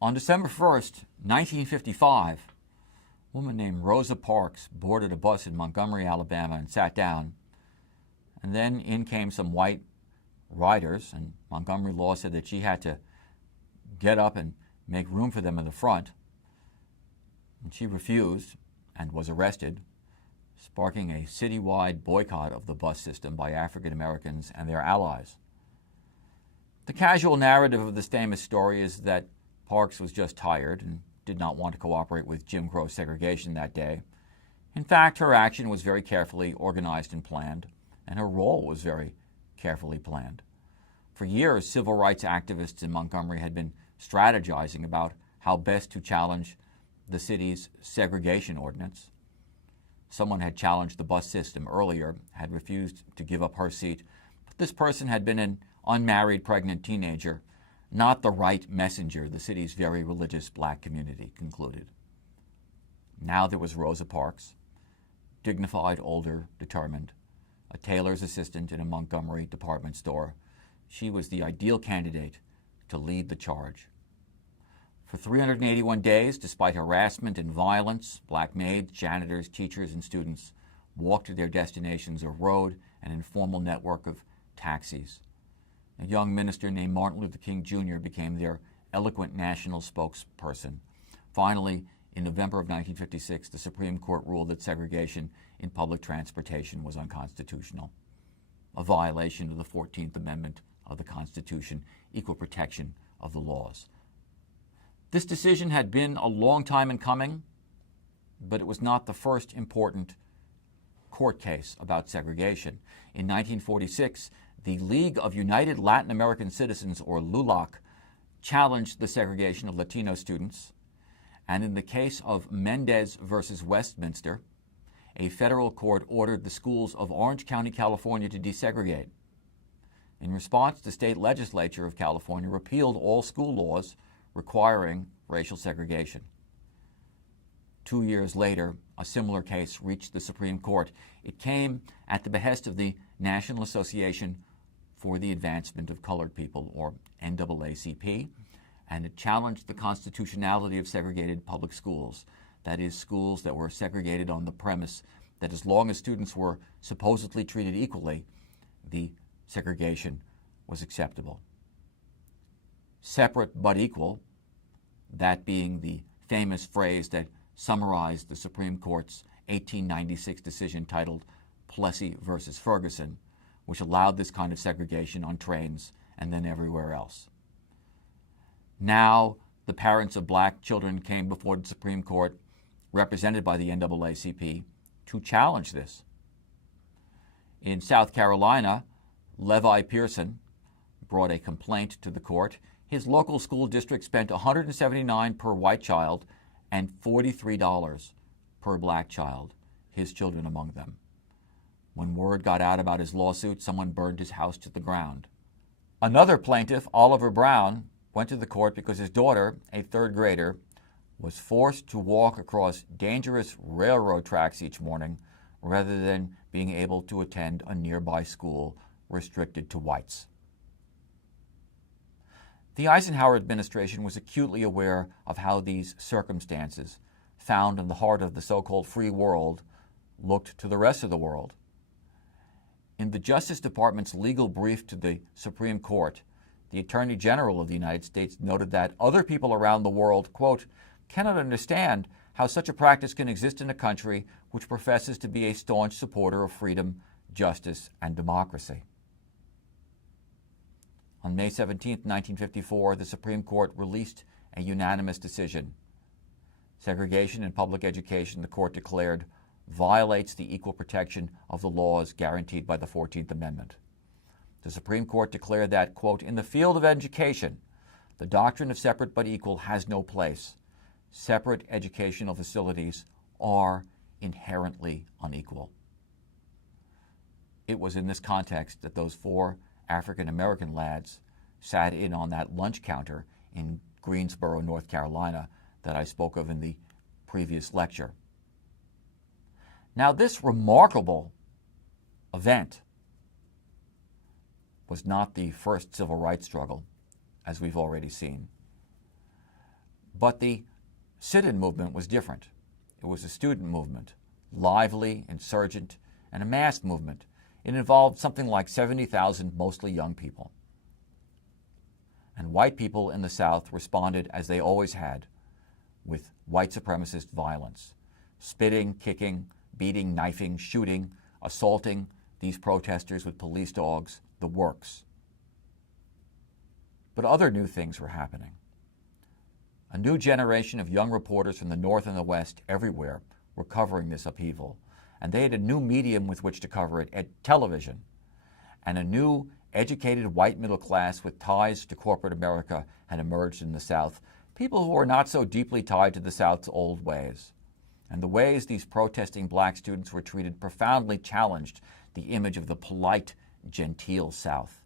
On December 1st, 1955, a woman named Rosa Parks boarded a bus in Montgomery, Alabama, and sat down. And then in came some white riders, and Montgomery law said that she had to get up and make room for them in the front. And she refused and was arrested, sparking a citywide boycott of the bus system by African Americans and their allies. The casual narrative of this famous story is that Parks was just tired and did not want to cooperate with Jim Crow segregation that day. In fact, her action was very carefully organized and planned, and her role was very carefully planned. For years, civil rights activists in Montgomery had been strategizing about how best to challenge the city's segregation ordinance. Someone had challenged the bus system earlier, had refused to give up her seat, but this person had been an unmarried pregnant teenager, not the right messenger the city's very religious black community concluded. Now there was Rosa Parks, dignified, older, determined, a tailor's assistant in a Montgomery department store. She was the ideal candidate to lead the charge. For 381 days, despite harassment and violence, black maids, janitors, teachers, and students walked to their destinations or rode an informal network of taxis. A young minister named Martin Luther King Jr. became their eloquent national spokesperson. Finally, in November of 1956, the Supreme Court ruled that segregation in public transportation was unconstitutional, a violation of the 14th Amendment of the Constitution, equal protection of the laws. This decision had been a long time in coming, but it was not the first important court case about segregation. In 1946, the League of United Latin American Citizens, or LULAC, challenged the segregation of Latino students, and in the case of Mendez versus Westminster, a federal court ordered the schools of Orange County, California to desegregate. In response, the state legislature of California repealed all school laws requiring racial segregation. 2 years later, a similar case reached the Supreme Court. It came at the behest of the National Association for the Advancement of Colored People, or NAACP, and it challenged the constitutionality of segregated public schools, that is, schools that were segregated on the premise that as long as students were supposedly treated equally, the segregation was acceptable. Separate but equal, that being the famous phrase that summarized the Supreme Court's 1896 decision titled Plessy versus Ferguson, which allowed this kind of segregation on trains and then everywhere else. Now, the parents of black children came before the Supreme Court, represented by the NAACP, to challenge this. In South Carolina, Levi Pearson brought a complaint to the court. His local school district spent $179 per white child and $43 per black child, his children among them. When word got out about his lawsuit, someone burned his house to the ground. Another plaintiff, Oliver Brown, went to the court because his daughter, a third grader, was forced to walk across dangerous railroad tracks each morning rather than being able to attend a nearby school restricted to whites. The Eisenhower administration was acutely aware of how these circumstances, found in the heart of the so-called free world, looked to the rest of the world. In the Justice Department's legal brief to the Supreme Court, the Attorney General of the United States noted that other people around the world, quote, cannot understand how such a practice can exist in a country which professes to be a staunch supporter of freedom, justice, and democracy. On May 17, 1954, the Supreme Court released a unanimous decision. Segregation in public education, the court declared, violates the equal protection of the laws guaranteed by the 14th Amendment. The Supreme Court declared that, quote, in the field of education, the doctrine of separate but equal has no place. Separate educational facilities are inherently unequal. It was in this context that those 4 African American lads sat in on that lunch counter in Greensboro, North Carolina, that I spoke of in the previous lecture. Now, this remarkable event was not the first civil rights struggle, as we've already seen. But the sit-in movement was different. It was a student movement, lively, insurgent, and a mass movement. It involved something like 70,000 mostly young people. And white people in the South responded as they always had, with white supremacist violence, spitting, kicking, beating, knifing, shooting, assaulting these protesters with police dogs, the works. But other new things were happening. A new generation of young reporters from the North and the West everywhere were covering this upheaval, and they had a new medium with which to cover it, television, and a new educated white middle class with ties to corporate America had emerged in the South, people who were not so deeply tied to the South's old ways. And the ways these protesting black students were treated profoundly challenged the image of the polite, genteel South.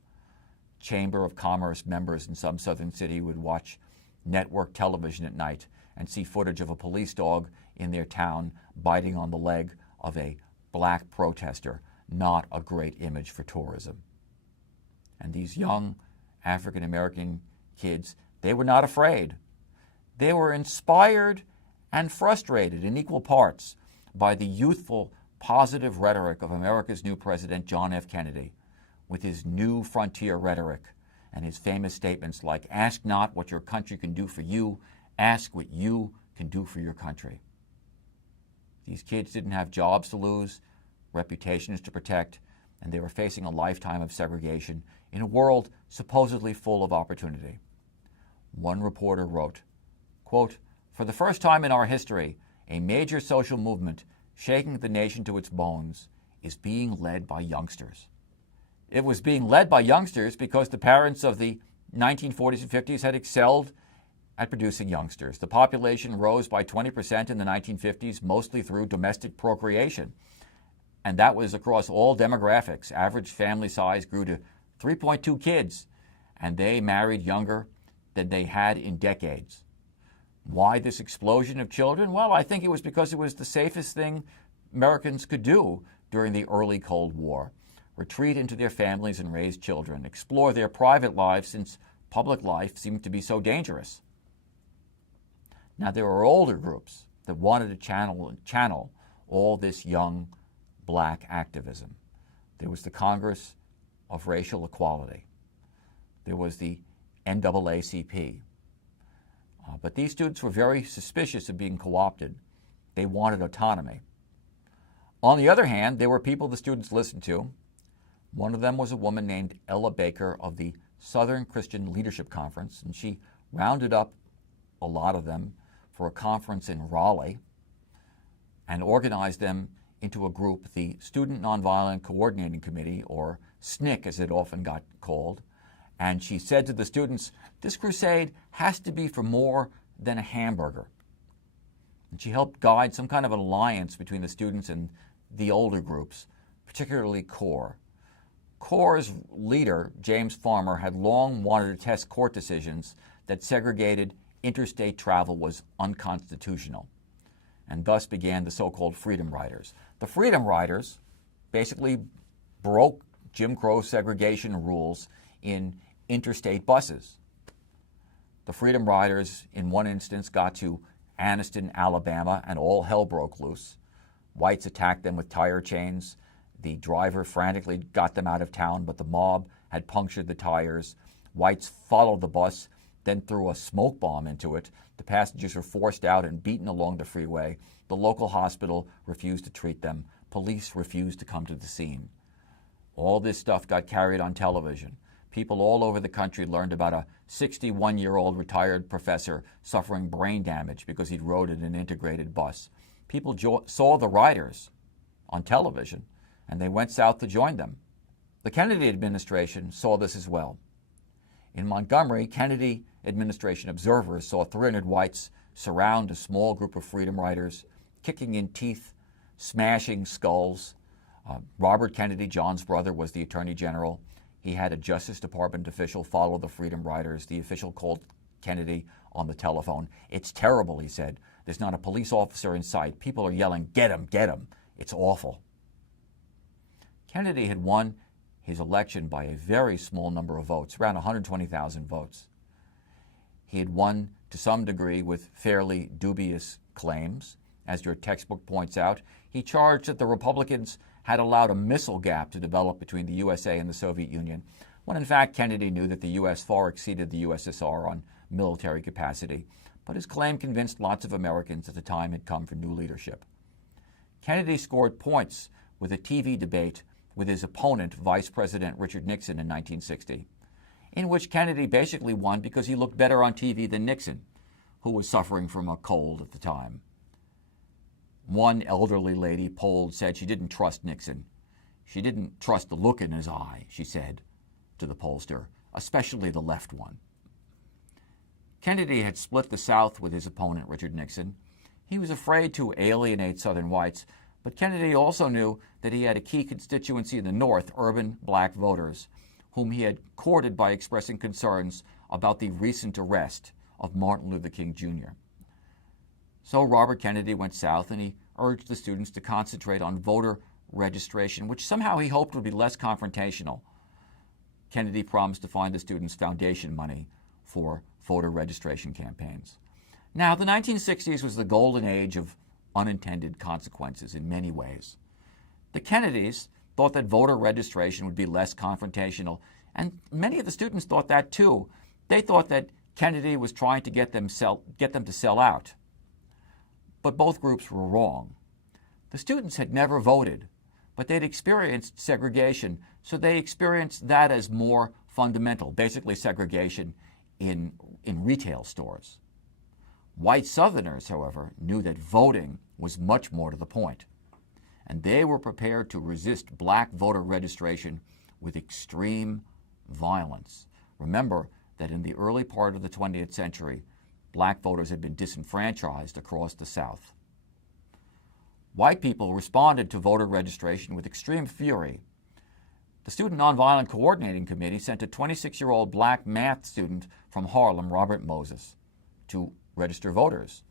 Chamber of Commerce members in some southern city would watch network television at night and see footage of a police dog in their town biting on the leg of a black protester, not a great image for tourism. And these young African-American kids, they were not afraid. They were inspired and frustrated in equal parts by the youthful, positive rhetoric of America's new president, John F. Kennedy, with his new frontier rhetoric and his famous statements like, "Ask not what your country can do for you, ask what you can do for your country." These kids didn't have jobs to lose, reputations to protect, and they were facing a lifetime of segregation in a world supposedly full of opportunity. One reporter wrote, quote, "For the first time in our history, a major social movement shaking the nation to its bones is being led by youngsters." It was being led by youngsters because the parents of the 1940s and 50s had excelled at producing youngsters. The population rose by 20% in the 1950s, mostly through domestic procreation. And that was across all demographics. Average family size grew to 3.2 kids, and they married younger than they had in decades. Why this explosion of children? Well, I think it was because it was the safest thing Americans could do during the early Cold War. Retreat into their families and raise children, explore their private lives since public life seemed to be so dangerous. Now, there were older groups that wanted to channel all this young black activism. There was the Congress of Racial Equality. There was the NAACP. But these students were very suspicious of being co-opted. They wanted autonomy. On the other hand, there were people the students listened to. One of them was a woman named Ella Baker of the Southern Christian Leadership Conference, and she rounded up a lot of them for a conference in Raleigh and organized them into a group, the Student Nonviolent Coordinating Committee, or SNCC as it often got called. And she said to the students, this crusade has to be for more than a hamburger. And she helped guide some kind of an alliance between the students and the older groups, particularly CORE. CORE's leader, James Farmer, had long wanted to test court decisions that segregated interstate travel was unconstitutional, and thus began the so-called Freedom Riders. The Freedom Riders basically broke Jim Crow segregation rules in interstate buses. The Freedom Riders, in one instance, got to Anniston, Alabama, and all hell broke loose. Whites attacked them with tire chains. The driver frantically got them out of town, but the mob had punctured the tires. Whites followed the bus, then threw a smoke bomb into it. The passengers were forced out and beaten along the freeway. The local hospital refused to treat them. Police refused to come to the scene. All this stuff got carried on television. People all over the country learned about a 61-year-old retired professor suffering brain damage because he'd rode in an integrated bus. People saw the riders on television, and they went south to join them. The Kennedy administration saw this as well. In Montgomery, Kennedy administration observers saw 300 whites surround a small group of Freedom Riders, kicking in teeth, smashing skulls. Robert Kennedy, John's brother, was the Attorney General. He had a Justice Department official follow the Freedom Riders. The official called Kennedy on the telephone. "It's terrible," he said. "There's not a police officer in sight. People are yelling, 'Get him, get him.' It's awful." Kennedy had won his election by a very small number of votes, around 120,000 votes. He had won to some degree with fairly dubious claims. As your textbook points out, he charged that the Republicans had allowed a missile gap to develop between the USA and the Soviet Union, when in fact Kennedy knew that the U.S. far exceeded the USSR on military capacity. But his claim convinced lots of Americans that the time had come for new leadership. Kennedy scored points with a TV debate with his opponent, Vice President Richard Nixon, in 1960, in which Kennedy basically won because he looked better on TV than Nixon, who was suffering from a cold at the time. One elderly lady polled said she didn't trust Nixon. She didn't trust the look in his eye, she said to the pollster, especially the left one. Kennedy had split the South with his opponent, Richard Nixon. He was afraid to alienate Southern whites, but Kennedy also knew that he had a key constituency in the North, urban black voters, whom he had courted by expressing concerns about the recent arrest of Martin Luther King Jr. So Robert Kennedy went south and he urged the students to concentrate on voter registration, which somehow he hoped would be less confrontational. Kennedy promised to find the students foundation money for voter registration campaigns. Now, the 1960s was the golden age of unintended consequences in many ways. The Kennedys thought that voter registration would be less confrontational, and many of the students thought that too. They thought that Kennedy was trying to get them to sell out. But both groups were wrong. The students had never voted, but they'd experienced segregation, so they experienced that as more fundamental, basically segregation in retail stores. White Southerners, however, knew that voting was much more to the point, and they were prepared to resist black voter registration with extreme violence. Remember that in the early part of the 20th century, black voters had been disenfranchised across the South. White people responded to voter registration with extreme fury. The Student Nonviolent Coordinating Committee sent a 26-year-old black math student from Harlem, Robert Moses, to register voters.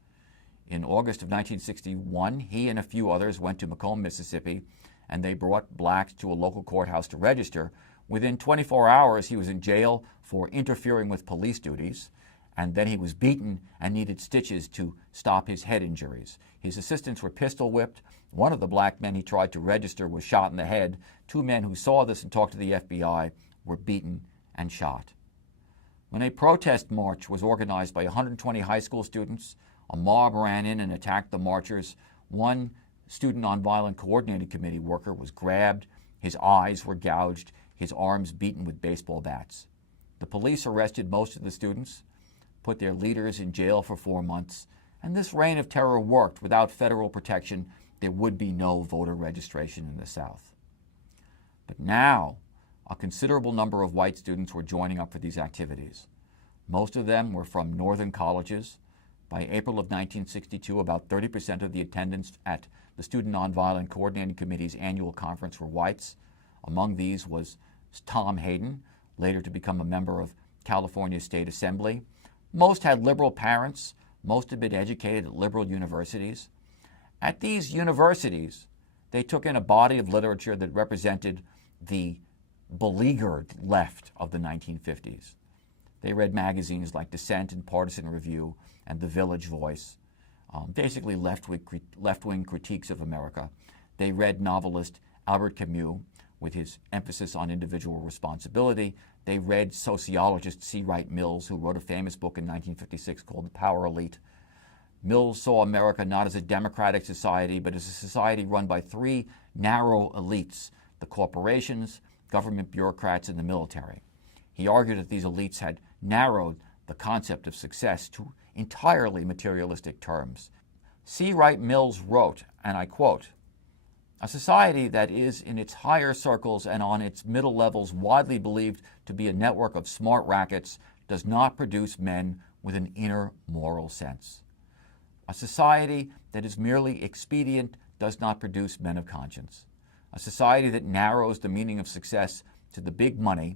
In August of 1961, he and a few others went to Macomb, Mississippi, and they brought blacks to a local courthouse to register. Within 24 hours, he was in jail for interfering with police duties, and then he was beaten and needed stitches to stop his head injuries. His assistants were pistol whipped. One of the black men he tried to register was shot in the head. Two men who saw this and talked to the FBI were beaten and shot. When a protest march was organized by 120 high school students, a mob ran in and attacked the marchers. One Student Nonviolent Coordinating Committee worker was grabbed, his eyes were gouged, his arms beaten with baseball bats. The police arrested most of the students, put their leaders in jail for 4 months, and this reign of terror worked. Without federal protection, there would be no voter registration in the South. But now, a considerable number of white students were joining up for these activities. Most of them were from northern colleges. By April of 1962, about 30% of the attendants at the Student Nonviolent Coordinating Committee's annual conference were whites. Among these was Tom Hayden, later to become a member of California's State Assembly. Most had liberal parents. Most had been educated at liberal universities. At these universities, they took in a body of literature that represented the beleaguered left of the 1950s. They read magazines like Dissent and Partisan Review and The Village Voice, basically left-wing critiques of America. They read novelist Albert Camus with his emphasis on individual responsibility. They read sociologist C. Wright Mills, who wrote a famous book in 1956 called The Power Elite. Mills saw America not as a democratic society, but as a society run by three narrow elites: the corporations, government bureaucrats, and the military. He argued that these elites had narrowed the concept of success to entirely materialistic terms. C. Wright Mills wrote, and I quote, "A society that is in its higher circles and on its middle levels widely believed to be a network of smart rackets does not produce men with an inner moral sense. A society that is merely expedient does not produce men of conscience. A society that narrows the meaning of success to the big money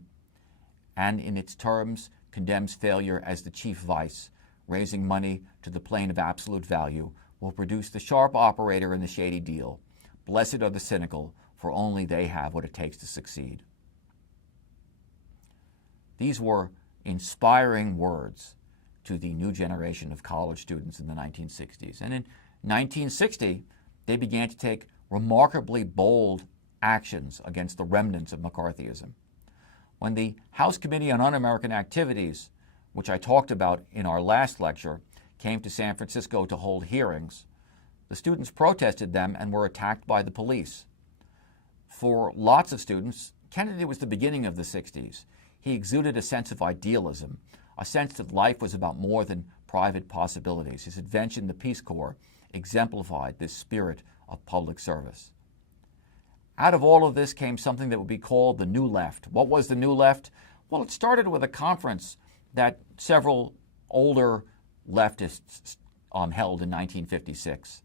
and in its terms condemns failure as the chief vice, raising money to the plane of absolute value, will produce the sharp operator in the shady deal. Blessed are the cynical, for only they have what it takes to succeed." These were inspiring words. to the new generation of college students in the 1960s. And in 1960, they began to take remarkably bold actions against the remnants of McCarthyism. When the House Committee on Un-American Activities, which I talked about in our last lecture, came to San Francisco to hold hearings, the students protested them and were attacked by the police. For lots of students, Kennedy was the beginning of the 60s. He exuded a sense of idealism, a sense that life was about more than private possibilities. His invention, the Peace Corps, exemplified this spirit of public service. Out of all of this came something that would be called the New Left. What was the New Left? Well, it started with a conference that several older leftists held in 1956.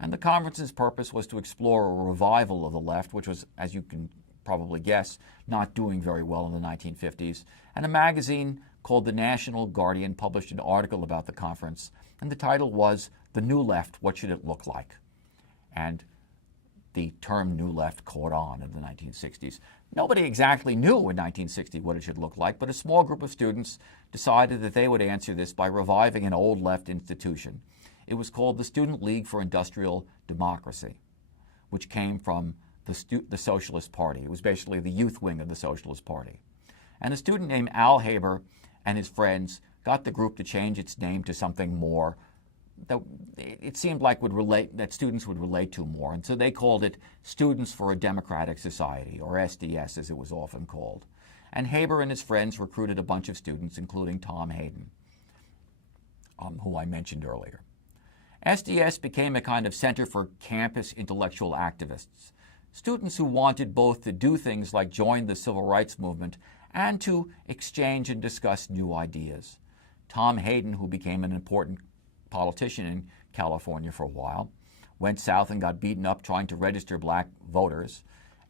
And the conference's purpose was to explore a revival of the left, which was, as you can probably guess, not doing very well in the 1950s. And a magazine called The National Guardian published an article about the conference, and the title was The New Left, What Should It Look Like? And the term New Left caught on in the 1960s. Nobody exactly knew in 1960 what it should look like, but a small group of students decided that they would answer this by reviving an old left institution. It was called the Student League for Industrial Democracy, which came from the Socialist Party. It was basically the youth wing of the Socialist Party. And a student named Al Haber and his friends got the group to change its name to something more that it seemed like that students would relate to more. And so they called it Students for a Democratic Society, or SDS as it was often called. And Haber and his friends recruited a bunch of students, including Tom Hayden, who I mentioned earlier. SDS became a kind of center for campus intellectual activists, students who wanted both to do things like join the civil rights movement and to exchange and discuss new ideas. Tom Hayden, who became an important politician in California for a while, went south and got beaten up trying to register black voters.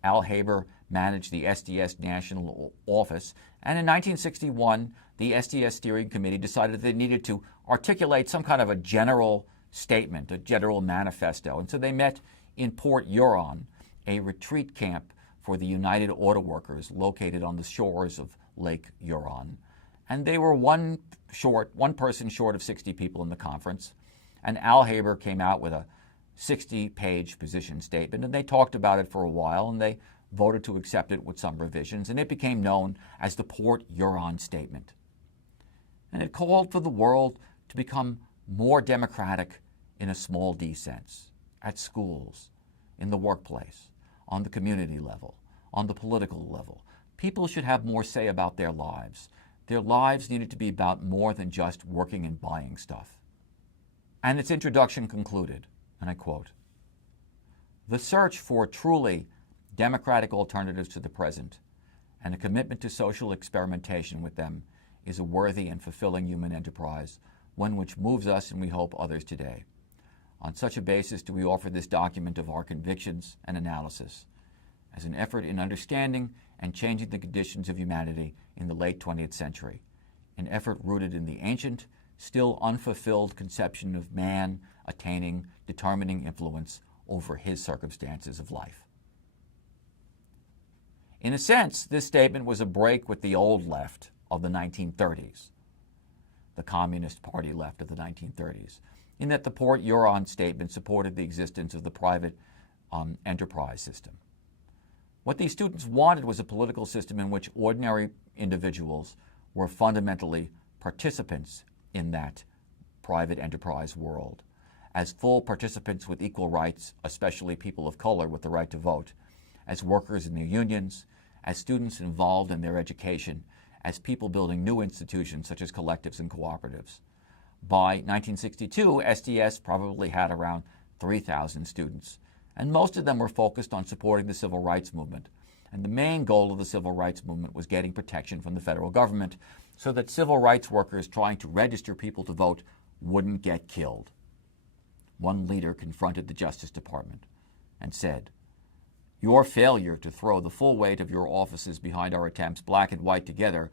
Al Haber managed the SDS national office, and in 1961, the SDS steering committee decided that they needed to articulate some kind of a general statement, a general manifesto. And so they met in Port Huron, a retreat camp for the United Auto Workers located on the shores of Lake Huron. And they were one person short of 60 people in the conference. And Al Haber came out with a 60-page position statement, and they talked about it for a while, and they voted to accept it with some revisions, and it became known as the Port Huron Statement. And it called for the world to become more democratic in a small d sense, at schools, in the workplace, on the community level, on the political level. People should have more say about their lives. Their lives needed to be about more than just working and buying stuff. And its introduction concluded, and I quote, "The search for truly democratic alternatives to the present and a commitment to social experimentation with them is a worthy and fulfilling human enterprise, one which moves us and we hope others today. On such a basis do we offer this document of our convictions and analysis as an effort in understanding and changing the conditions of humanity in the late 20th century, an effort rooted in the ancient, still unfulfilled conception of man attaining determining influence over his circumstances of life." In a sense, this statement was a break with the old left of the 1930s, the Communist Party left of the 1930s, in that the Port Huron Statement supported the existence of the private enterprise system. What these students wanted was a political system in which ordinary individuals were fundamentally participants in that private enterprise world, as full participants with equal rights, especially people of color with the right to vote, as workers in their unions, as students involved in their education, as people building new institutions such as collectives and cooperatives. By 1962, SDS probably had around 3,000 students, and most of them were focused on supporting the civil rights movement. And the main goal of the civil rights movement was getting protection from the federal government so that civil rights workers trying to register people to vote wouldn't get killed. One leader confronted the Justice Department and said, "Your failure to throw the full weight of your offices behind our attempts, black and white together,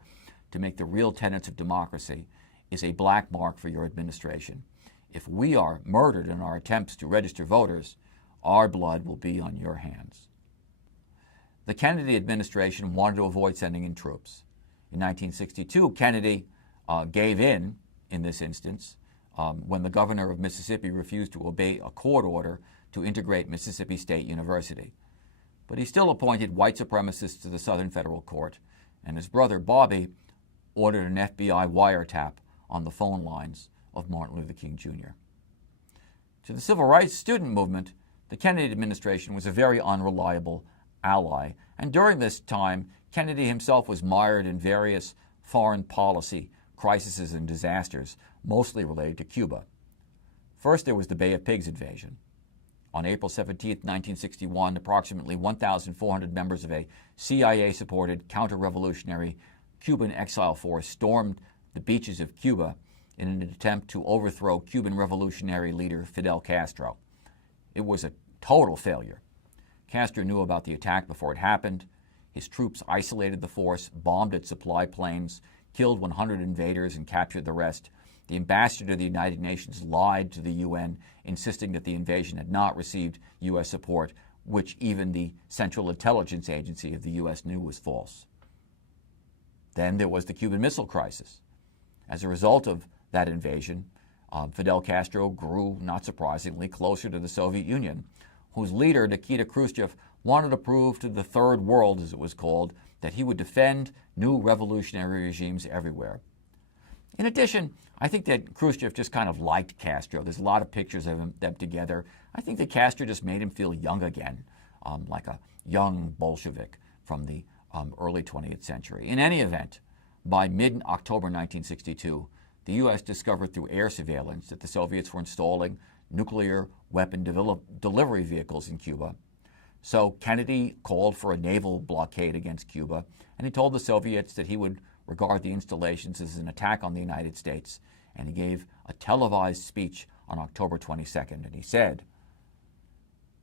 to make the real tenets of democracy is a black mark for your administration. If we are murdered in our attempts to register voters, our blood will be on your hands." The Kennedy administration wanted to avoid sending in troops. In 1962, Kennedy gave in in this instance, when the governor of Mississippi refused to obey a court order to integrate Mississippi State University. But he still appointed white supremacists to the Southern Federal Court, and his brother Bobby ordered an FBI wiretap on the phone lines of Martin Luther King Jr. To the civil rights student movement, the Kennedy administration was a very unreliable ally, and during this time, Kennedy himself was mired in various foreign policy crises and disasters, mostly related to Cuba. First, there was the Bay of Pigs invasion. On April 17, 1961, approximately 1,400 members of a CIA-supported counter-revolutionary Cuban exile force stormed the beaches of Cuba in an attempt to overthrow Cuban revolutionary leader Fidel Castro. It was a total failure. Castro knew about the attack before it happened. His troops isolated the force, bombed its supply planes, killed 100 invaders, and captured the rest. The ambassador to the United Nations lied to the UN, insisting that the invasion had not received U.S. support, which even the Central Intelligence Agency of the U.S. knew was false. Then there was the Cuban Missile Crisis. As a result of that invasion, Fidel Castro grew, not surprisingly, closer to the Soviet Union, whose leader, Nikita Khrushchev, wanted to prove to the Third World, as it was called, that he would defend new revolutionary regimes everywhere. In addition, I think that Khrushchev just kind of liked Castro. There's a lot of pictures of them together. I think that Castro just made him feel young again, like a young Bolshevik from the early 20th century. In any event, by mid-October 1962, the U.S. discovered through air surveillance that the Soviets were installing nuclear weapon delivery vehicles in Cuba. So Kennedy called for a naval blockade against Cuba, and he told the Soviets that he would regard the installations as an attack on the United States, and he gave a televised speech on October 22nd, and he said,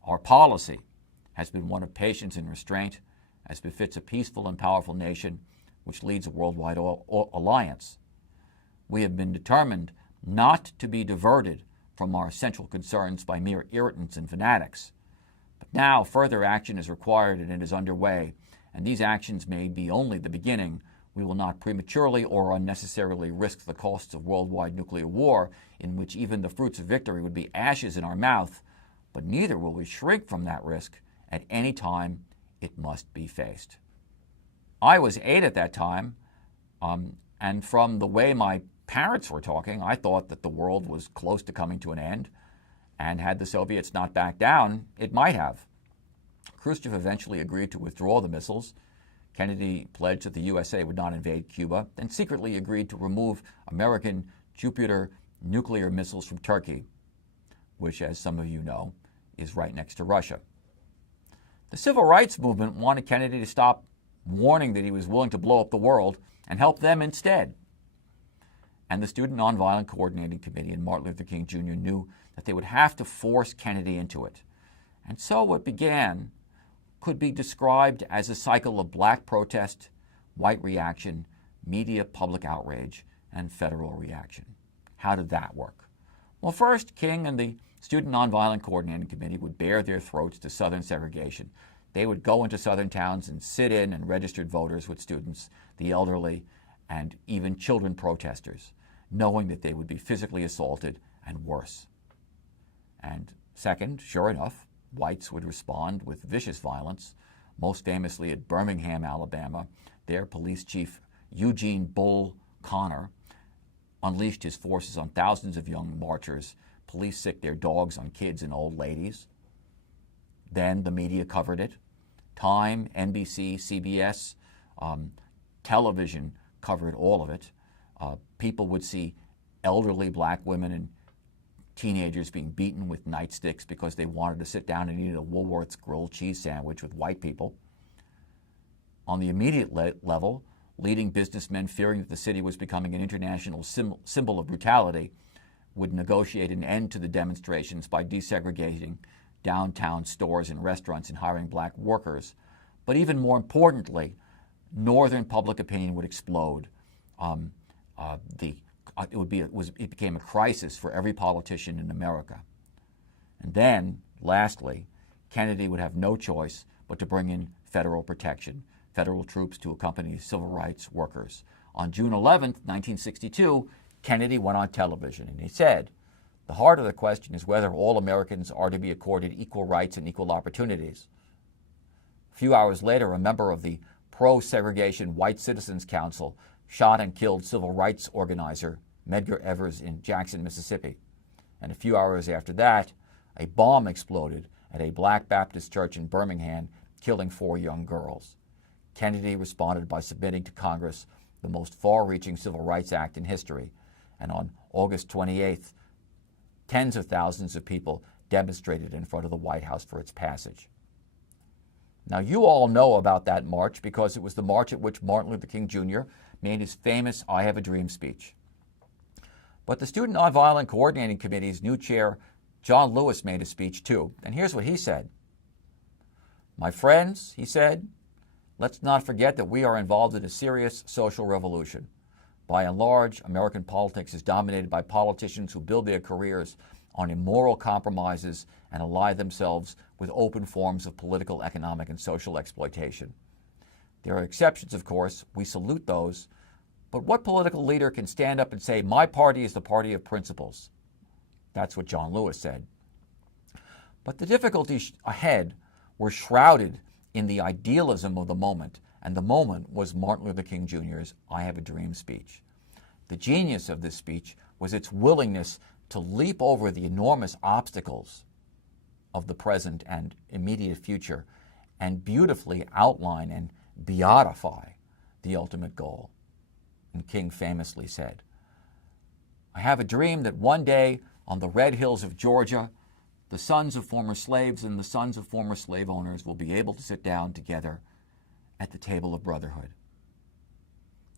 "Our policy has been one of patience and restraint, as befits a peaceful and powerful nation which leads a worldwide alliance. We have been determined not to be diverted from our central concerns by mere irritants and fanatics. But now further action is required and it is underway, and these actions may be only the beginning. We will not prematurely or unnecessarily risk the costs of worldwide nuclear war, in which even the fruits of victory would be ashes in our mouth, but neither will we shrink from that risk at any time it must be faced." I was 8 at that time, and from the way my parents were talking, I thought that the world was close to coming to an end, and had the Soviets not backed down, it might have. Khrushchev eventually agreed to withdraw the missiles. Kennedy pledged that the USA would not invade Cuba, and secretly agreed to remove American Jupiter nuclear missiles from Turkey, which, as some of you know, is right next to Russia. The civil rights movement wanted Kennedy to stop warning that he was willing to blow up the world and help them instead. And the Student Nonviolent Coordinating Committee and Martin Luther King Jr. knew that they would have to force Kennedy into it. And so what began could be described as a cycle of black protest, white reaction, media public outrage, and federal reaction. How did that work? Well, first, King and the Student Nonviolent Coordinating Committee would bare their throats to Southern segregation. They would go into Southern towns and sit in and registered voters with students, the elderly, and even children protesters, knowing that they would be physically assaulted and worse. And second, sure enough, whites would respond with vicious violence. Most famously at Birmingham, Alabama, their police chief, Eugene Bull Connor, unleashed his forces on thousands of young marchers. Police sicked their dogs on kids and old ladies. Then the media covered it. Time, NBC, CBS, television covered all of it. People would see elderly black women and teenagers being beaten with nightsticks because they wanted to sit down and eat a Woolworth's grilled cheese sandwich with white people. On the immediate level, leading businessmen, fearing that the city was becoming an international symbol of brutality, would negotiate an end to the demonstrations by desegregating downtown stores and restaurants and hiring black workers. But even more importantly, Northern public opinion would explode. It became a crisis for every politician in America. And then, lastly, Kennedy would have no choice but to bring in federal protection, federal troops to accompany civil rights workers. On June 11, 1962, Kennedy went on television and he said, "The heart of the question is whether all Americans are to be accorded equal rights and equal opportunities." A few hours later, a member of the pro-segregation White Citizens Council shot and killed civil rights organizer Medgar Evers in Jackson, Mississippi. And a few hours after that, a bomb exploded at a Black Baptist church in Birmingham, killing 4 young girls. Kennedy responded by submitting to Congress the most far-reaching Civil Rights Act in history. And on August 28th, tens of thousands of people demonstrated in front of the White House for its passage. Now, you all know about that march because it was the march at which Martin Luther King Jr. made his famous "I Have a Dream" speech. But the Student Nonviolent Coordinating Committee's new chair, John Lewis, made a speech too. And here's what he said. "My friends," he said, "let's not forget that we are involved in a serious social revolution. By and large, American politics is dominated by politicians who build their careers on immoral compromises and ally themselves with open forms of political, economic, and social exploitation. There are exceptions, of course. We salute those. But what political leader can stand up and say, 'My party is the party of principles'?" That's what John Lewis said. But the difficulties ahead were shrouded in the idealism of the moment, and the moment was Martin Luther King Jr.'s "I Have a Dream" speech. The genius of this speech was its willingness to leap over the enormous obstacles of the present and immediate future and beautifully outline and beatify the ultimate goal. And King famously said, "I have a dream that one day on the red hills of Georgia, the sons of former slaves and the sons of former slave owners will be able to sit down together at the table of brotherhood.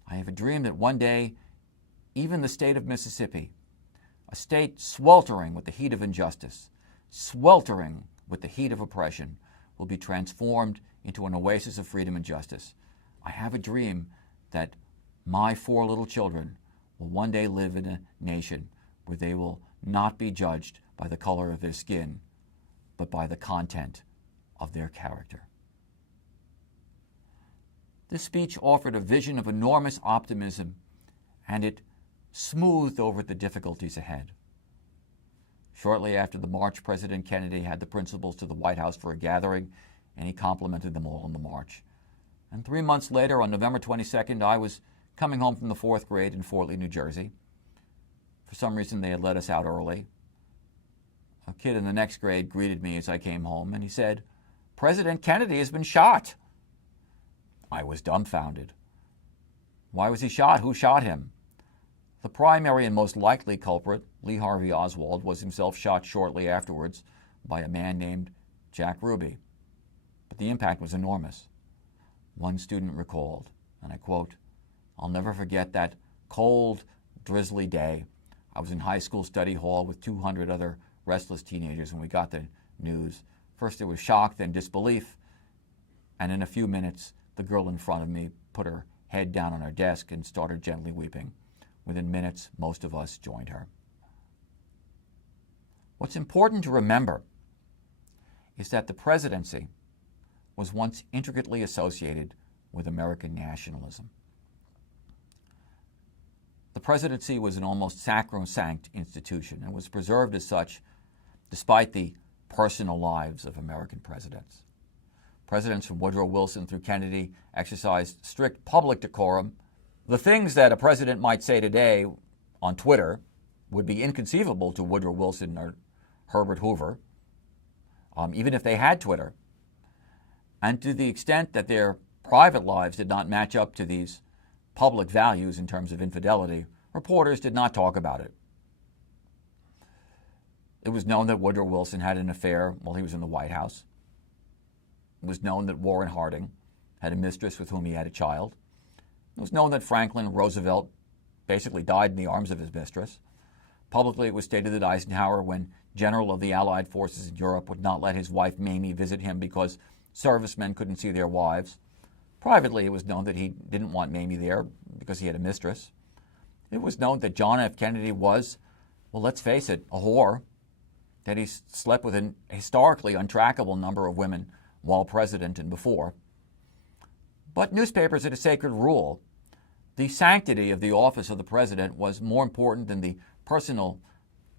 I have a dream that one day even the state of Mississippi, a state sweltering with the heat of injustice, sweltering with the heat of oppression, will be transformed into an oasis of freedom and justice. I have a dream that my 4 little children will one day live in a nation where they will not be judged by the color of their skin, but by the content of their character." This speech offered a vision of enormous optimism, and it smoothed over the difficulties ahead. Shortly after the march, President Kennedy had the principals to the White House for a gathering, and he complimented them all on the march. And 3 months later, on November 22nd, I was coming home from the 4th grade in Fort Lee, New Jersey. For some reason, they had let us out early. A kid in the next grade greeted me as I came home, and he said, "President Kennedy has been shot." I was dumbfounded. Why was he shot? Who shot him? The primary and most likely culprit, Lee Harvey Oswald, was himself shot shortly afterwards by a man named Jack Ruby. But the impact was enormous. One student recalled, and I quote, "I'll never forget that cold, drizzly day. I was in high school study hall with 200 other restless teenagers when we got the news. First there was shock, then disbelief, and in a few minutes, the girl in front of me put her head down on her desk and started gently weeping. Within minutes, most of us joined her." What's important to remember is that the presidency was once intricately associated with American nationalism. The presidency was an almost sacrosanct institution and was preserved as such despite the personal lives of American presidents. Presidents from Woodrow Wilson through Kennedy exercised strict public decorum. The things that a president might say today on Twitter would be inconceivable to Woodrow Wilson or Herbert Hoover, even if they had Twitter. And to the extent that their private lives did not match up to these public values in terms of infidelity, reporters did not talk about it. It was known that Woodrow Wilson had an affair while he was in the White House. It was known that Warren Harding had a mistress with whom he had a child. It was known that Franklin Roosevelt basically died in the arms of his mistress. Publicly, it was stated that Eisenhower, when general of the Allied forces in Europe, would not let his wife Mamie visit him because servicemen couldn't see their wives. Privately, it was known that he didn't want Mamie there because he had a mistress. It was known that John F. Kennedy was, well, let's face it, a whore, that he slept with an historically untrackable number of women while president and before. But newspapers had a sacred rule The sanctity of the office of the president was more important than the personal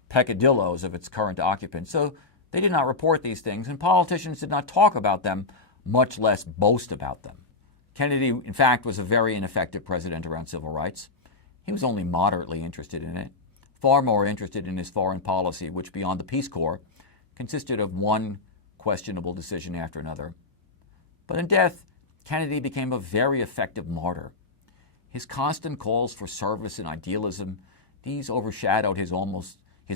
peccadilloes of its current occupants. So they did not report these things, and politicians did not talk about them, much less boast about them. Kennedy, in fact, was a very ineffective president around civil rights. He was only moderately interested in it, far more interested in his foreign policy, which, beyond the Peace Corps, consisted of one questionable decision after another. But in death, Kennedy became a very effective martyr. His constant calls for service and idealism, these overshadowed his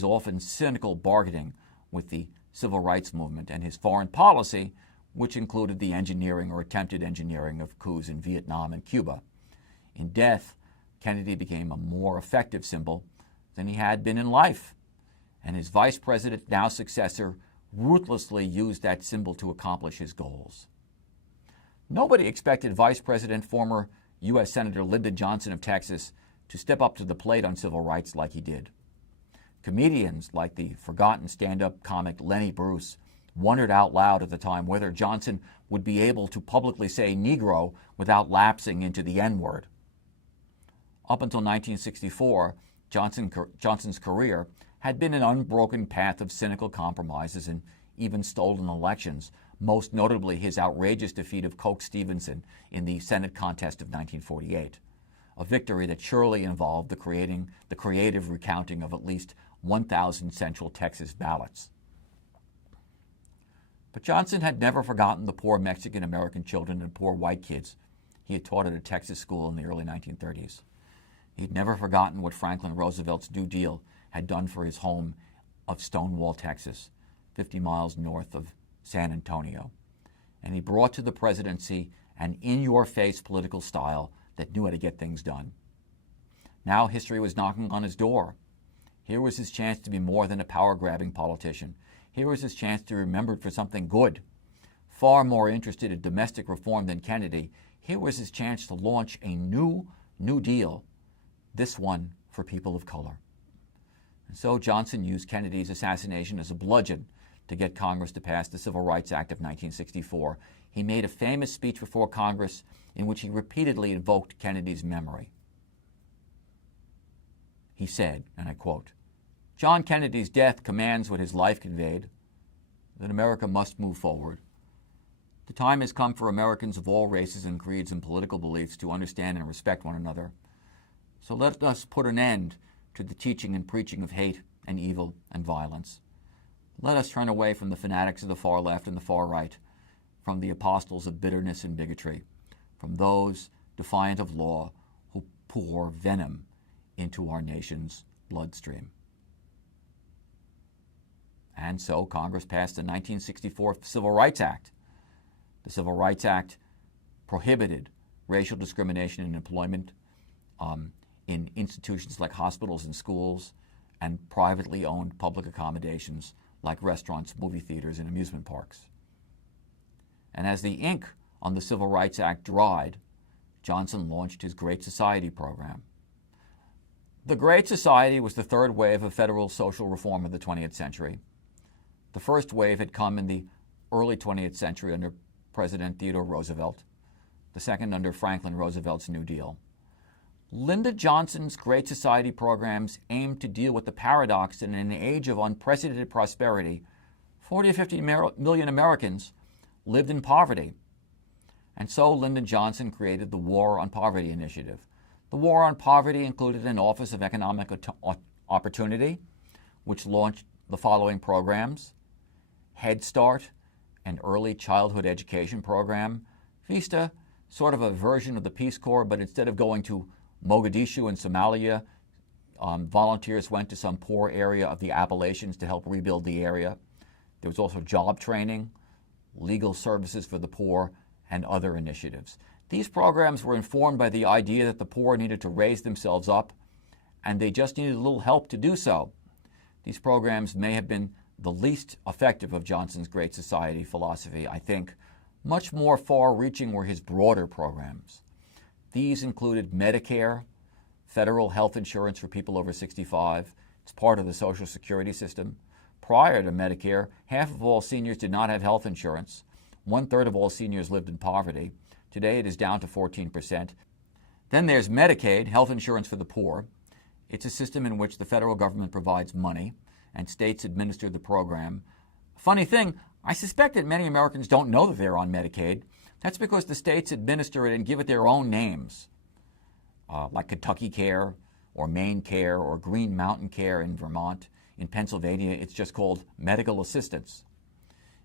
often cynical bargaining with the civil rights movement, and his foreign policy, which included the engineering or attempted engineering of coups in Vietnam and Cuba. In death, Kennedy became a more effective symbol than he had been in life, and his vice president, now successor, ruthlessly used that symbol to accomplish his goals. Nobody expected Vice President, former U.S. Senator Lyndon Johnson of Texas, to step up to the plate on civil rights like he did. Comedians like the forgotten stand-up comic Lenny Bruce wondered out loud at the time whether Johnson would be able to publicly say Negro without lapsing into the N-word. Up until 1964, Johnson's career had been an unbroken path of cynical compromises and even stolen elections, most notably his outrageous defeat of Coke Stevenson in the Senate contest of 1948, a victory that surely involved the creative recounting of at least 1,000 Central Texas ballots. But Johnson had never forgotten the poor Mexican-American children and poor white kids he had taught at a Texas school in the early 1930s. He had never forgotten what Franklin Roosevelt's New Deal had done for his home of Stonewall, Texas, 50 miles north of San Antonio. And he brought to the presidency an in-your-face political style that knew how to get things done. Now history was knocking on his door. Here was his chance to be more than a power-grabbing politician. Here was his chance to be remembered for something good. Far more interested in domestic reform than Kennedy, here was his chance to launch a new Deal, this one for people of color. And so Johnson used Kennedy's assassination as a bludgeon to get Congress to pass the Civil Rights Act of 1964. He made a famous speech before Congress in which he repeatedly invoked Kennedy's memory. He said, and I quote, "John Kennedy's death commands what his life conveyed, that America must move forward. The time has come for Americans of all races and creeds and political beliefs to understand and respect one another. So let us put an end to the teaching and preaching of hate and evil and violence. Let us turn away from the fanatics of the far left and the far right, from the apostles of bitterness and bigotry, from those defiant of law who pour venom into our nation's bloodstream." And so Congress passed the 1964 Civil Rights Act. The Civil Rights Act prohibited racial discrimination in employment, in institutions like hospitals and schools, and privately owned public accommodations like restaurants, movie theaters, and amusement parks. And as the ink on the Civil Rights Act dried, Johnson launched his Great Society program. The Great Society was the third wave of federal social reform of the 20th century. The first wave had come in the early 20th century under President Theodore Roosevelt, the second under Franklin Roosevelt's New Deal. Lyndon Johnson's Great Society programs aimed to deal with the paradox that in an age of unprecedented prosperity, 40 to 50 million Americans lived in poverty. And so Lyndon Johnson created the War on Poverty Initiative. The War on Poverty included an Office of Economic Opportunity, which launched the following programs: Head Start, an early childhood education program; Vista, sort of a version of the Peace Corps, but instead of going to Mogadishu in Somalia, volunteers went to some poor area of the Appalachians to help rebuild the area. There was also job training, legal services for the poor, and other initiatives. These programs were informed by the idea that the poor needed to raise themselves up, and they just needed a little help to do so. These programs may have been the least effective of Johnson's Great Society philosophy, I think. Much more far-reaching were his broader programs. These included Medicare, federal health insurance for people over 65. It's part of the Social Security system. Prior to Medicare, half of all seniors did not have health insurance. 1/3 of all seniors lived in poverty. Today it is down to 14%. Then there's Medicaid, health insurance for the poor. It's a system in which the federal government provides money and states administer the program. Funny thing, I suspect that many Americans don't know that they're on Medicaid. That's because the states administer it and give it their own names, like Kentucky Care or Maine Care or Green Mountain Care in Vermont. In Pennsylvania, it's just called medical assistance.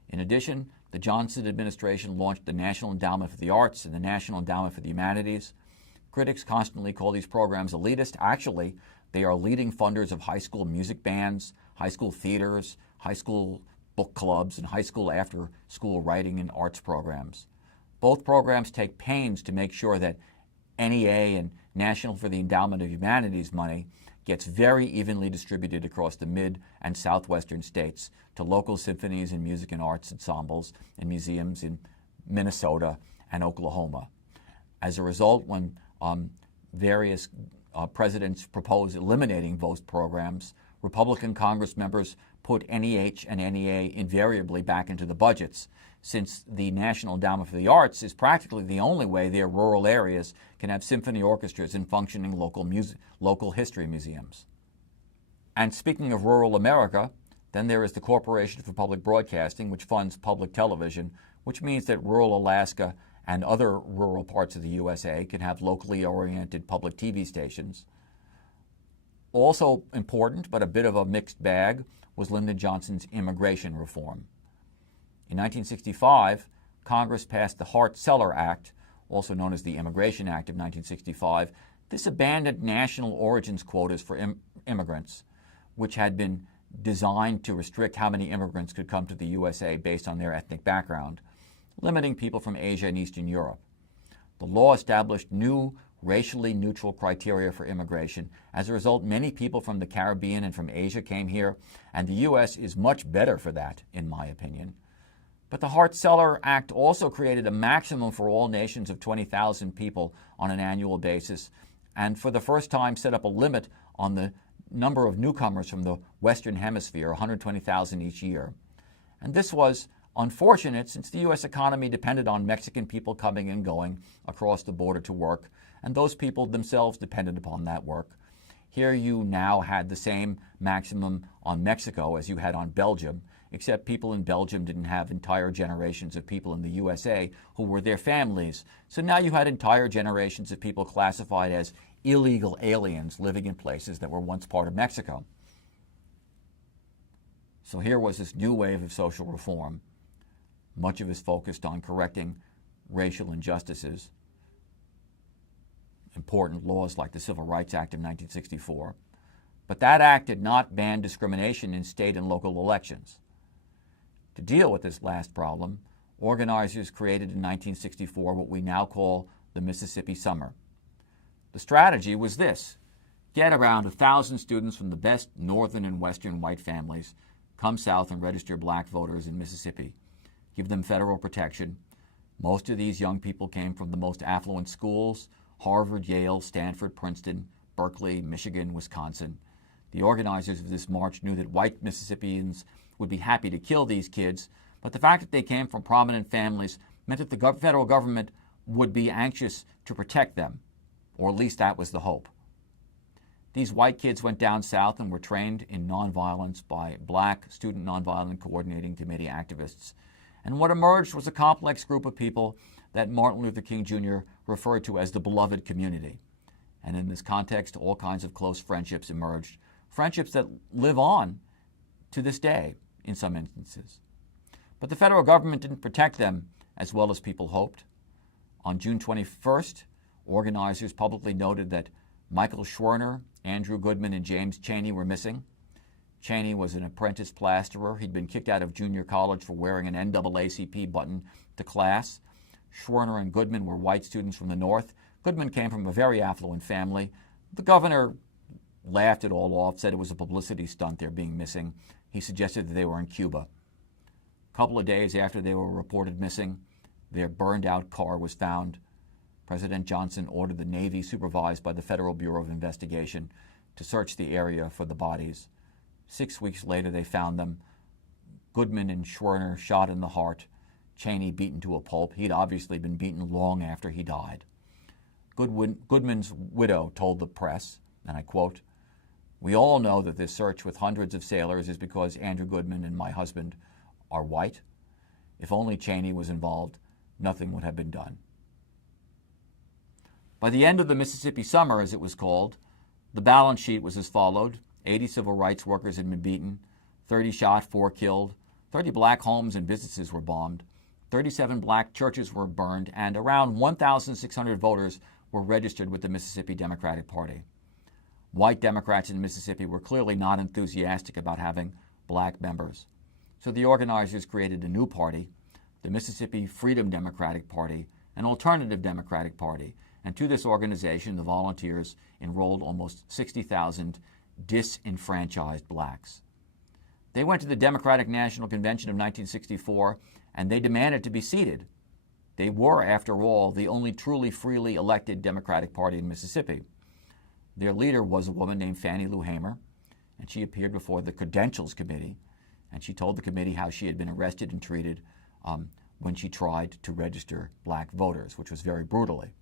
In addition, the Johnson administration launched the National Endowment for the Arts and the National Endowment for the Humanities. Critics constantly call these programs elitist. Actually, they are leading funders of high school music bands, high school theaters, high school book clubs, and high school after-school writing and arts programs. Both programs take pains to make sure that NEA and National for the Endowment of Humanities money gets very evenly distributed across the mid and southwestern states to local symphonies and music and arts ensembles and museums in Minnesota and Oklahoma. As a result, when various presidents proposed eliminating both programs, Republican Congress members put NEH and NEA invariably back into the budgets, since the National Endowment for the Arts is practically the only way their rural areas can have symphony orchestras and functioning local history museums. And speaking of rural America, then there is the Corporation for Public Broadcasting, which funds public television, which means that rural Alaska and other rural parts of the USA can have locally oriented public TV stations. Also important, but a bit of a mixed bag, was Lyndon Johnson's immigration reform. In 1965, Congress passed the Hart-Celler Act, also known as the Immigration Act of 1965. This abandoned national origins quotas for immigrants, which had been designed to restrict how many immigrants could come to the USA based on their ethnic background, limiting people from Asia and Eastern Europe. The law established new racially neutral criteria for immigration. As a result, many people from the Caribbean and from Asia came here, and the U.S. is much better for that, in my opinion. But the Hart-Celler Act also created a maximum for all nations of 20,000 people on an annual basis, and for the first time set up a limit on the number of newcomers from the Western Hemisphere, 120,000 each year. And this was unfortunate, since the U.S. economy depended on Mexican people coming and going across the border to work, and those people themselves depended upon that work. Here you now had the same maximum on Mexico as you had on Belgium, except people in Belgium didn't have entire generations of people in the USA who were their families. So now you had entire generations of people classified as illegal aliens living in places that were once part of Mexico. So here was this new wave of social reform. Much of it focused on correcting racial injustices, important laws like the Civil Rights Act of 1964. But that act did not ban discrimination in state and local elections. To deal with this last problem, organizers created in 1964 what we now call the Mississippi Summer. The strategy was this: get around 1,000 students from the best northern and western white families, come south and register black voters in Mississippi, give them federal protection. Most of these young people came from the most affluent schools: Harvard, Yale, Stanford, Princeton, Berkeley, Michigan, Wisconsin. The organizers of this march knew that white Mississippians would be happy to kill these kids, but the fact that they came from prominent families meant that the federal government would be anxious to protect them, or at least that was the hope. These white kids went down south and were trained in nonviolence by Black Student Nonviolent Coordinating Committee activists. And what emerged was a complex group of people that Martin Luther King Jr. referred to as the beloved community. And in this context, all kinds of close friendships emerged, friendships that live on to this day in some instances. But the federal government didn't protect them as well as people hoped. On June 21st, organizers publicly noted that Michael Schwerner, Andrew Goodman, and James Chaney were missing. Chaney was an apprentice plasterer. He'd been kicked out of junior college for wearing an NAACP button to class. Schwerner and Goodman were white students from the North. Goodman came from a very affluent family. The governor laughed it all off, said it was a publicity stunt, their being missing. He suggested that they were in Cuba. A couple of days after they were reported missing, their burned-out car was found. President Johnson ordered the Navy, supervised by the Federal Bureau of Investigation, to search the area for the bodies. 6 weeks later, they found them. Goodman and Schwerner shot in the heart. Chaney beaten to a pulp. He'd obviously been beaten long after he died. Goodman's widow told the press, and I quote, "We all know that this search with hundreds of sailors is because Andrew Goodman and my husband are white. If only Cheney was involved, nothing would have been done." By the end of the Mississippi Summer, as it was called, the balance sheet was as followed. 80 civil rights workers had been beaten, 30 shot, 4 killed, 30 black homes and businesses were bombed, 37 black churches were burned, and around 1,600 voters were registered with the Mississippi Democratic Party. White Democrats in Mississippi were clearly not enthusiastic about having black members. So the organizers created a new party, the Mississippi Freedom Democratic Party, an alternative Democratic Party. And to this organization, the volunteers enrolled almost 60,000 disenfranchised blacks. They went to the Democratic National Convention of 1964, and they demanded to be seated. They were, after all, the only truly freely elected Democratic Party in Mississippi. Their leader was a woman named Fannie Lou Hamer, and she appeared before the Credentials Committee, and she told the committee how she had been arrested and treated when she tried to register black voters, which was very brutally.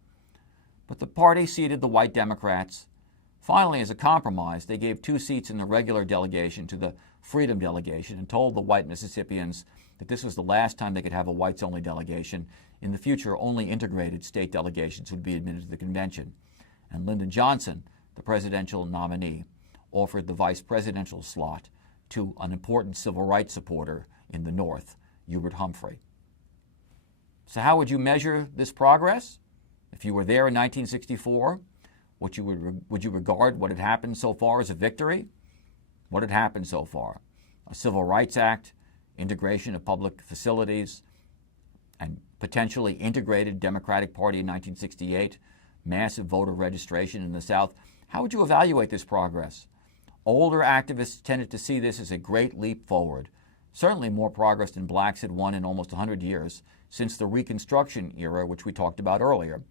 But the party seated the white Democrats. Finally, as a compromise, they gave 2 seats in the regular delegation to the Freedom delegation and told the white Mississippians that this was the last time they could have a whites-only delegation. In the future, only integrated state delegations would be admitted to the convention. And Lyndon Johnson, the presidential nominee, offered the vice presidential slot to an important civil rights supporter in the North, Hubert Humphrey. So how would you measure this progress? If you were there in 1964, would you regard what had happened so far as a victory? What had happened so far? A Civil Rights Act, integration of public facilities, and potentially integrated Democratic Party in 1968, massive voter registration in the South. How would you evaluate this progress? Older activists tended to see this as a great leap forward, certainly more progress than blacks had won in almost 100 years since the Reconstruction era, which we talked about earlier.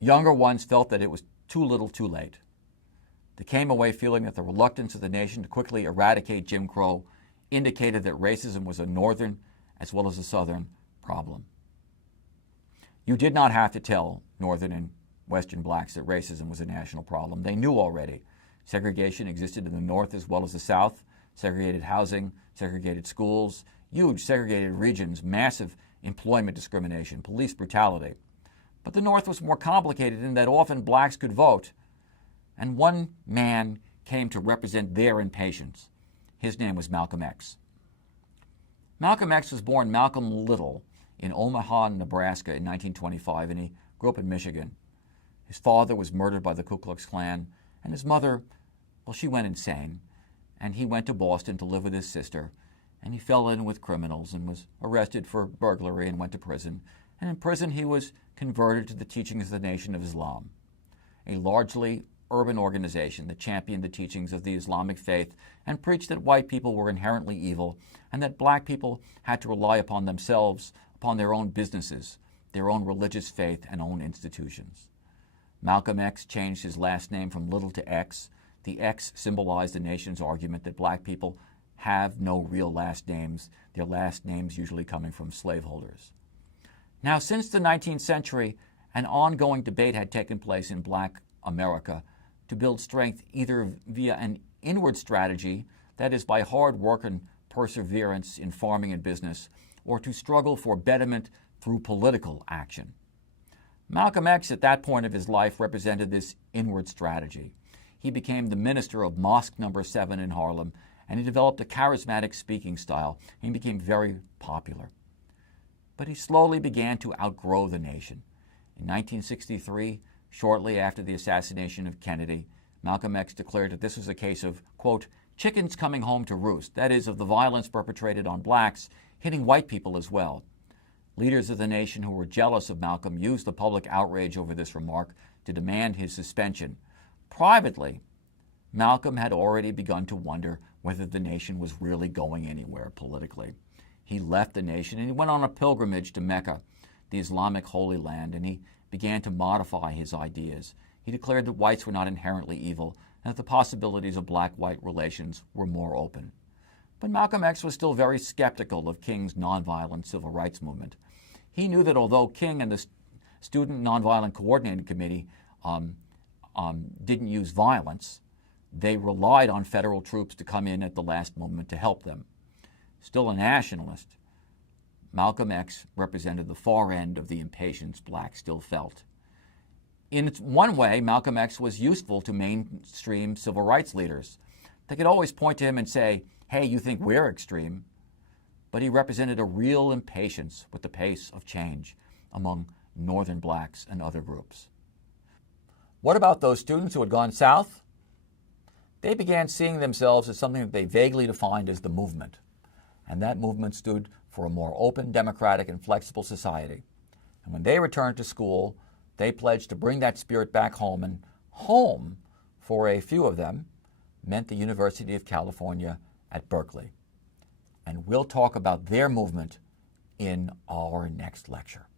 Younger ones felt that it was too little too late. They came away feeling that the reluctance of the nation to quickly eradicate Jim Crow indicated that racism was a northern as well as a southern problem. You did not have to tell northern and western blacks that racism was a national problem. They knew already. Segregation existed in the North as well as the South, segregated housing, segregated schools, huge segregated regions, massive employment discrimination, police brutality. But the North was more complicated in that often blacks could vote, and one man came to represent their impatience. His name was Malcolm X. Malcolm X was born Malcolm Little in Omaha, Nebraska in 1925, and he grew up in Michigan. His father was murdered by the Ku Klux Klan, and his mother, well, she went insane, and he went to Boston to live with his sister, and he fell in with criminals and was arrested for burglary and went to prison. And in prison, he was converted to the teachings of the Nation of Islam, a largely urban organization that championed the teachings of the Islamic faith and preached that white people were inherently evil and that black people had to rely upon themselves, upon their own businesses, their own religious faith, and own institutions. Malcolm X changed his last name from Little to X. The X symbolized the nation's argument that black people have no real last names, their last names usually coming from slaveholders. Now, since the 19th century, an ongoing debate had taken place in black America to build strength either via an inward strategy, that is by hard work and perseverance in farming and business, or to struggle for betterment through political action. Malcolm X, at that point of his life, represented this inward strategy. He became the minister of Mosque No. 7 in Harlem, and he developed a charismatic speaking style. He became very popular. But he slowly began to outgrow the nation. In 1963, shortly after the assassination of Kennedy, Malcolm X declared that this was a case of, quote, chickens coming home to roost, that is, of the violence perpetrated on blacks, hitting white people as well. Leaders of the nation who were jealous of Malcolm used the public outrage over this remark to demand his suspension. Privately, Malcolm had already begun to wonder whether the nation was really going anywhere politically. He left the nation and he went on a pilgrimage to Mecca, the Islamic Holy Land, and he began to modify his ideas. He declared that whites were not inherently evil and that the possibilities of black-white relations were more open. But Malcolm X was still very skeptical of King's nonviolent civil rights movement. He knew that although King and the Student Nonviolent Coordinating Committee didn't use violence. They relied on federal troops to come in at the last moment to help them. Still a nationalist, Malcolm X represented the far end of the impatience blacks still felt. In one way, Malcolm X was useful to mainstream civil rights leaders. They could always point to him and say, hey, you think we're extreme? But he represented a real impatience with the pace of change among northern blacks and other groups. What about those students who had gone south? They began seeing themselves as something that they vaguely defined as the movement. And that movement stood for a more open, democratic, and flexible society. And when they returned to school, they pledged to bring that spirit back home. And home, for a few of them, meant the University of California at Berkeley. And we'll talk about their movement in our next lecture.